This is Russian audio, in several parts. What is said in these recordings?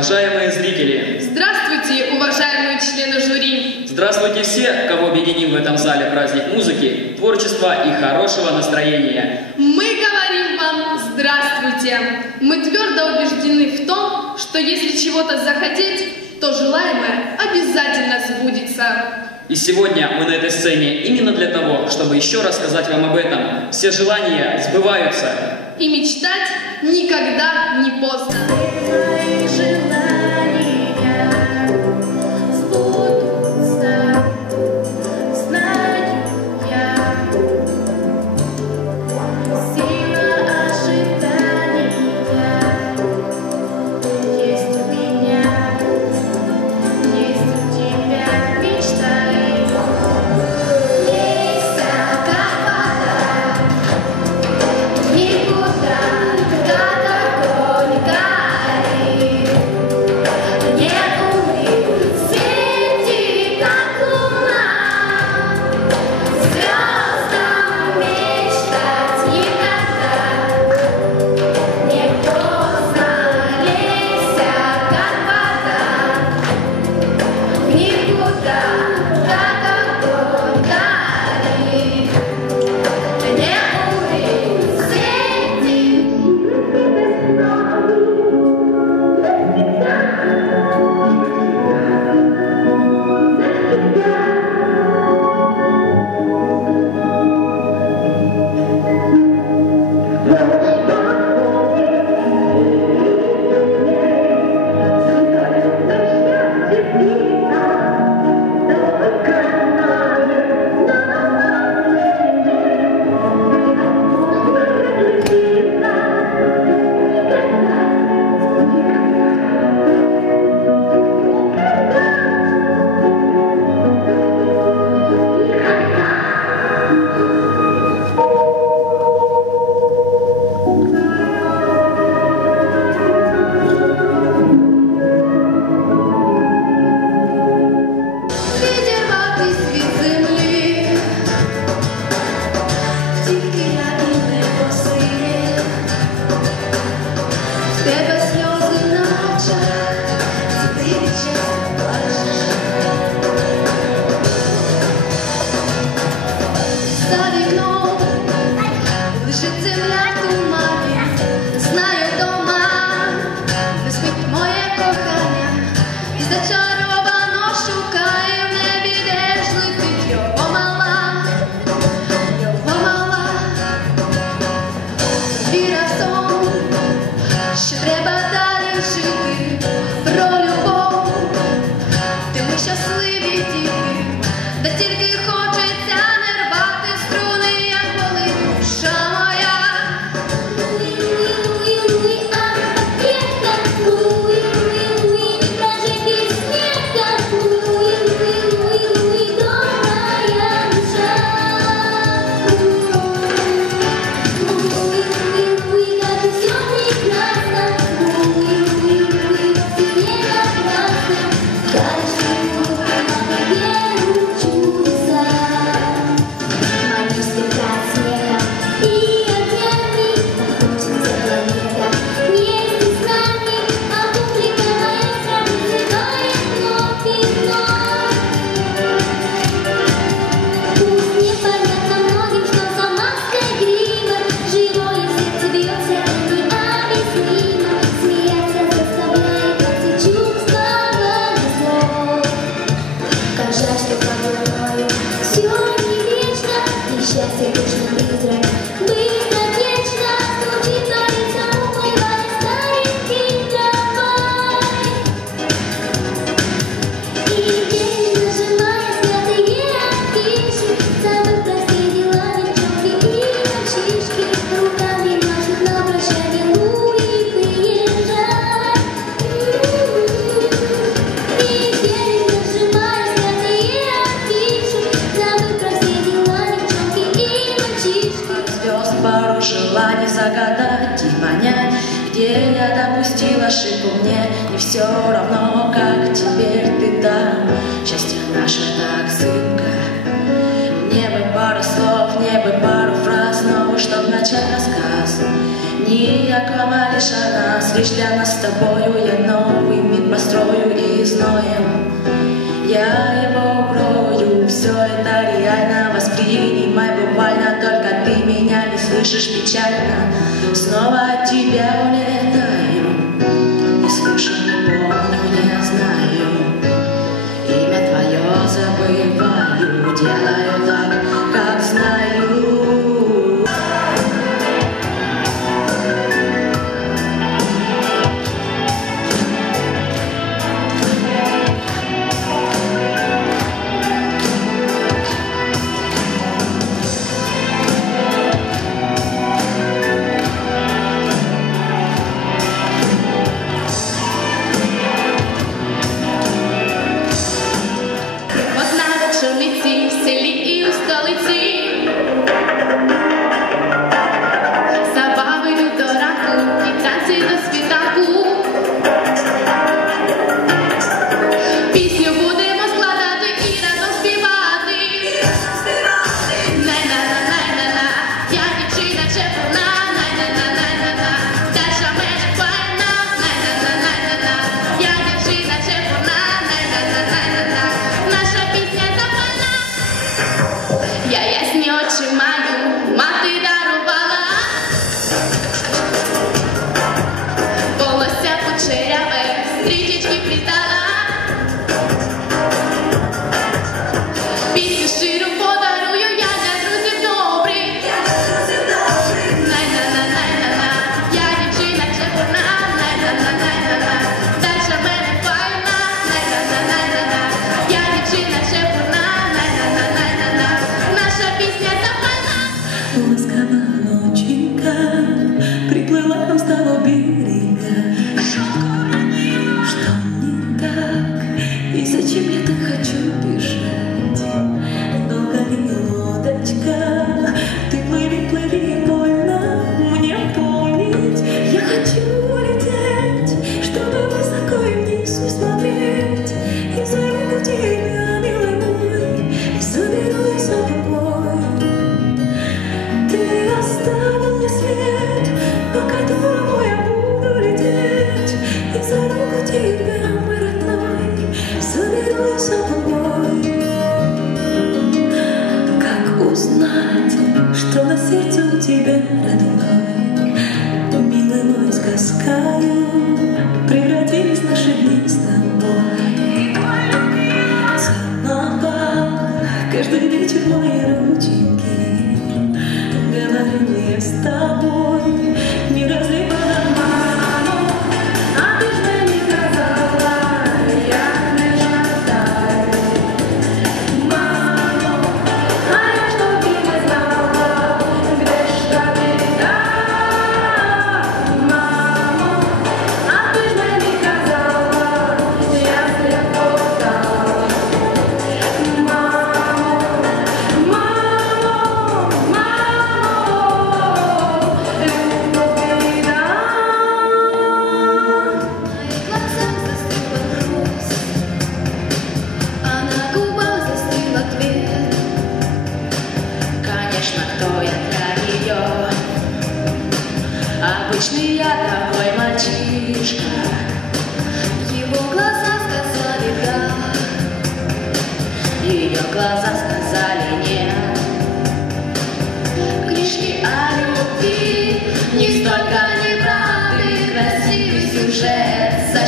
Уважаемые зрители! Здравствуйте, уважаемые члены жюри! Здравствуйте все, кого объединим в этом зале праздник музыки, творчества и хорошего настроения. Мы говорим вам здравствуйте! Мы твердо убеждены в том, что если чего-то захотеть, то желаемое обязательно сбудется. И сегодня мы на этой сцене именно для того, чтобы еще раз сказать вам об этом. Все желания сбываются. И мечтать никогда не поздно. Мне Не все равно, как теперь ты там Счастье наше так зыбко Мне бы пару слов, мне бы пару фраз Снова, чтоб начать рассказ. Не о ком, а лишь о нас встреч для нас с тобою Я новый мир построю и зноем Я его укрою, все это реально Воспринимай буквально, только ты меня не слышишь печально. Снова от тебя улетаю Как узнать, что на сердце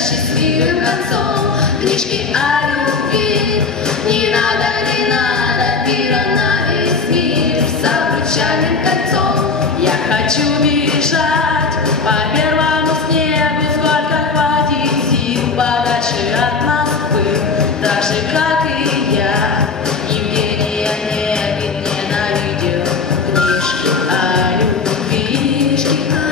счастливым концом Книжки о любви. Не надо, не надо пира на весь мир. С обручальным кольцом Я хочу бежать. По первому снегу Сколько хватит сил подальше от Москвы. Так же, как и я. Евгения Онегин ненавидел Книжки о любви. Книжки о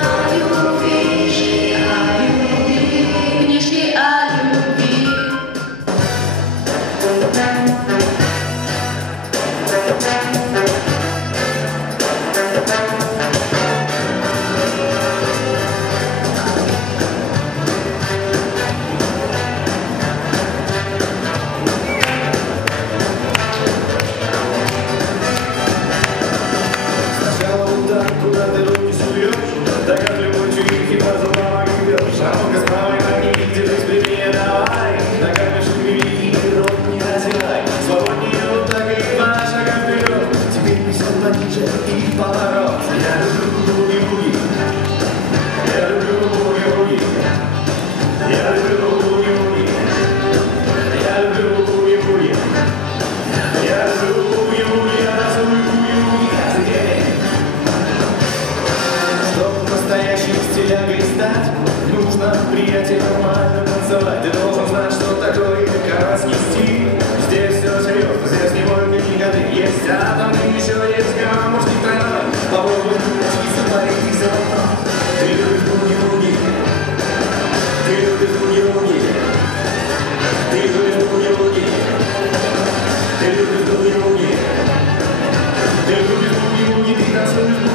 durante los Deus me ouve, ouve, ouve, Deus me ouve, ouve,